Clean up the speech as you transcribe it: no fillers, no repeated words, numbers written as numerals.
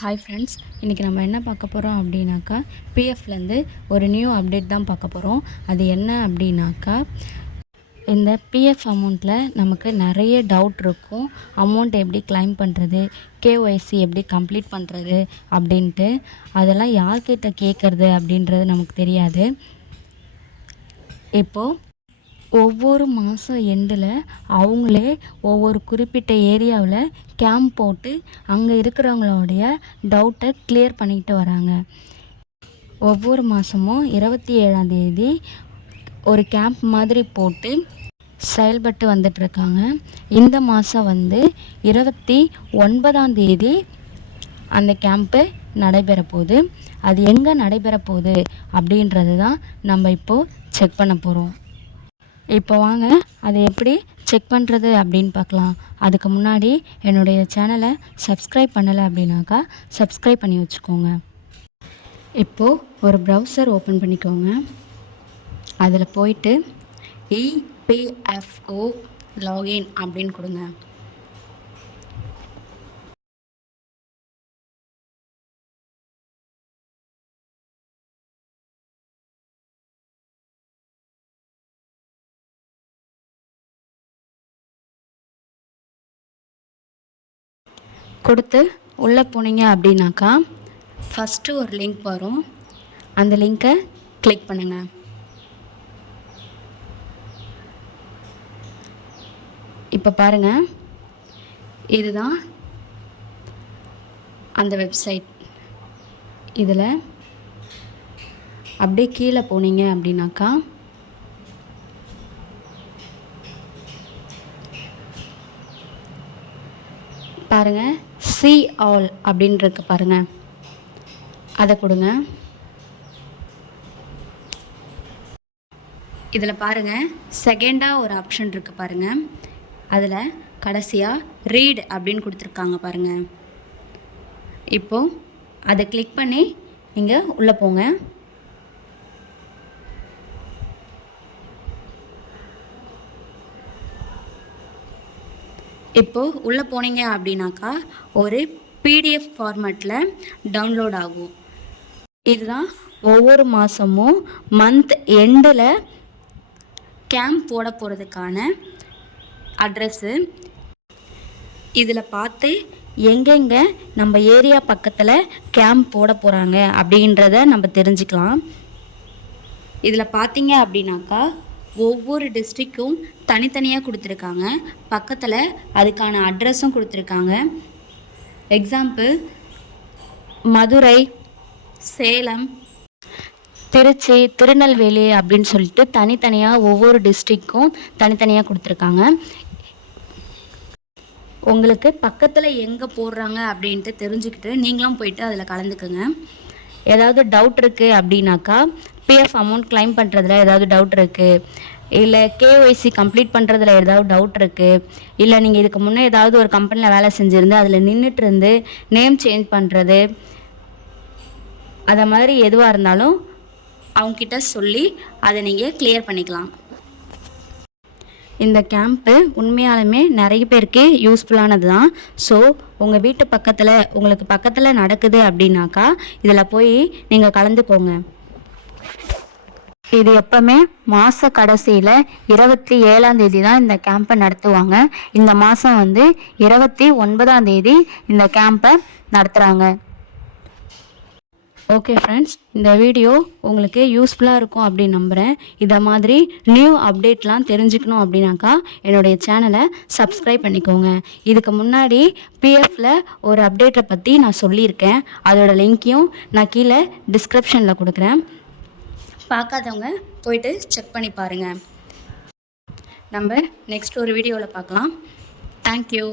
Hi friends, இன்றைக்கி நம்ம என்ன பார்க்க போகிறோம் அப்படின்னாக்கா பிஎஃப்லேருந்து ஒரு நியூ அப்டேட் தான் பார்க்க போகிறோம். அது என்ன அப்படின்னாக்கா, இந்த பிஎஃப் அமௌண்ட்டில் நமக்கு நிறைய டவுட் இருக்கும். அமௌண்ட் எப்படி கிளைம் பண்ணுறது, கேஒய்சி எப்படி கம்ப்ளீட் பண்ணுறது அப்படின்ட்டு. அதெல்லாம் யார்கிட்ட கேட்குறது அப்படின்றது நமக்கு தெரியாது. இப்போது ஒவ்வொரு மாதம் எண்டில் அவங்களே ஒவ்வொரு குறிப்பிட்ட ஏரியாவில் கேம்ப் போட்டு அங்கே இருக்கிறவங்களுடைய டவுட்டை கிளியர் பண்ணிக்கிட்டு வராங்க. ஒவ்வொரு மாதமும் 27ஆம் ஒரு கேம்ப் மாதிரி போட்டு செயல்பட்டு வந்துட்டுருக்காங்க. இந்த மாதம் 29ஆம் அந்த கேம்ப்பு நடைபெற போகுது. அது எங்கே நடைபெற போகுது அப்படின்றது தான் நம்ம இப்போது செக் பண்ண போகிறோம். இப்போ வாங்க அதை எப்படி செக் பண்ணுறது அப்படின்னு பார்க்கலாம். அதுக்கு முன்னாடி என்னுடைய சேனலை சப்ஸ்கிரைப் பண்ணலை அப்படின்னாக்கா சப்ஸ்கிரைப் பண்ணி வச்சுக்கோங்க. இப்போது ஒரு ப்ரௌசர் ஓப்பன் பண்ணிக்கோங்க. அதில் போயிட்டு இபிஎஃப்ஓ லாகின் அப்படின்னு கொடுங்க. கொடுத்து உள்ளே போனீங்க அப்படின்னாக்கா ஃபஸ்ட்டு ஒரு லிங்க் வரும். அந்த லிங்க்கை கிளிக் பண்ணுங்கள். இப்போ பாருங்கள், இதுதான் அந்த வெப்சைட். இதில் அப்படியே கீழே போனீங்க அப்படின்னாக்கா பாருங்கள், சி ஆல் அப்படின்ருக்கு பாருங்கள், அதை கொடுங்க. இதில் பாருங்கள், செகண்டாக ஒரு ஆப்ஷன் இருக்குது பாருங்கள். அதில் கடைசியாக ரீட் அப்படின்னு கொடுத்துருக்காங்க பாருங்கள். இப்போது அதை கிளிக் பண்ணி நீங்கள் உள்ளே போங்க. இப்போது உள்ளே போனீங்க அப்படின்னாக்கா ஒரு பிடிஎஃப் ஃபார்மேட்டில் டவுன்லோட் ஆகும். இதுதான் ஒவ்வொரு மாதமும் மந்த் எண்டில் கேம்ப் போட போகிறதுக்கான அட்ரெஸ்ஸு. இதில் பார்த்து எங்கெங்கே நம்ம ஏரியா பக்கத்தில் கேம்ப் போட போகிறாங்க அப்படின்றத நம்ம தெரிஞ்சுக்கலாம். இதில் பார்த்தீங்க அப்படின்னாக்கா ஒவ்வொரு டிஸ்ட்ரிக்கும் தனித்தனியாக கொடுத்துருக்காங்க. பக்கத்தில் அதுக்கான அட்ரஸும் கொடுத்துருக்காங்க. எக்ஸாம்பிள் மதுரை, சேலம், திருச்சி, திருநெல்வேலி அப்படின்னு சொல்லிட்டு தனித்தனியாக ஒவ்வொரு டிஸ்ட்ரிக்கும் தனித்தனியாக கொடுத்துருக்காங்க. உங்களுக்கு பக்கத்தில் எங்கே போடுறாங்க அப்படின்ட்டு தெரிஞ்சுக்கிட்டு நீங்களும் போயிட்டு அதில் கலந்துக்குங்க. ஏதாவது டவுட் இருக்குது அப்படின்னாக்கா, பிஎஃப் அமௌண்ட் கிளைம் பண்ணுறதுல ஏதாவது டவுட் இருக்குது, இல்லை கேஒய்சி கம்ப்ளீட் பண்ணுறதுல ஏதாவது டவுட் இருக்குது, இல்லை நீங்கள் இதுக்கு முன்னே ஏதாவது ஒரு கம்பெனியில் வேலை செஞ்சுருந்து அதில் நின்றுட்டுருந்து நேம் சேஞ்ச் பண்ணுறது, அதை மாதிரி எதுவாக இருந்தாலும் அவங்கக்கிட்ட சொல்லி அதை நீங்கள் கிளியர் பண்ணிக்கலாம். இந்த கேம்ப்பு உண்மையாலுமே நிறைய பேருக்கு யூஸ்ஃபுல்லானது தான். ஸோ உங்கள் வீட்டு பக்கத்தில் உங்களுக்கு பக்கத்தில் நடக்குது அப்படின்னாக்கா இதில் போய் நீங்கள் கலந்துக்கோங்க. இது எப்பவுமே மாத கடைசியில் 27ஆம் தான் இந்த கேம்பை நடத்துவாங்க. இந்த மாதம் 29ஆம் இந்த கேம்பை நடத்துகிறாங்க. ஓகே ஃப்ரெண்ட்ஸ், இந்த வீடியோ உங்களுக்கு யூஸ்ஃபுல்லாக இருக்கும் அப்படின்னு நம்புகிறேன். இதை மாதிரி நியூ அப்டேட்லாம் தெரிஞ்சுக்கணும் அப்படின்னாக்கா என்னுடைய சேனலை சப்ஸ்கிரைப் பண்ணிக்கோங்க. இதுக்கு முன்னாடி பிஎஃப்பில் ஒரு அப்டேட்டை பற்றி நான் சொல்லியிருக்கேன். அதோட லிங்க்கையும் நான் கீழே டிஸ்கிரிப்ஷனில் கொடுக்குறேன். பார்க்காதவங்க போயிட்டு செக் பண்ணி பாருங்கள். நம்ம நெக்ஸ்ட் ஒரு வீடியோவில் பார்க்கலாம். தேங்க்யூ.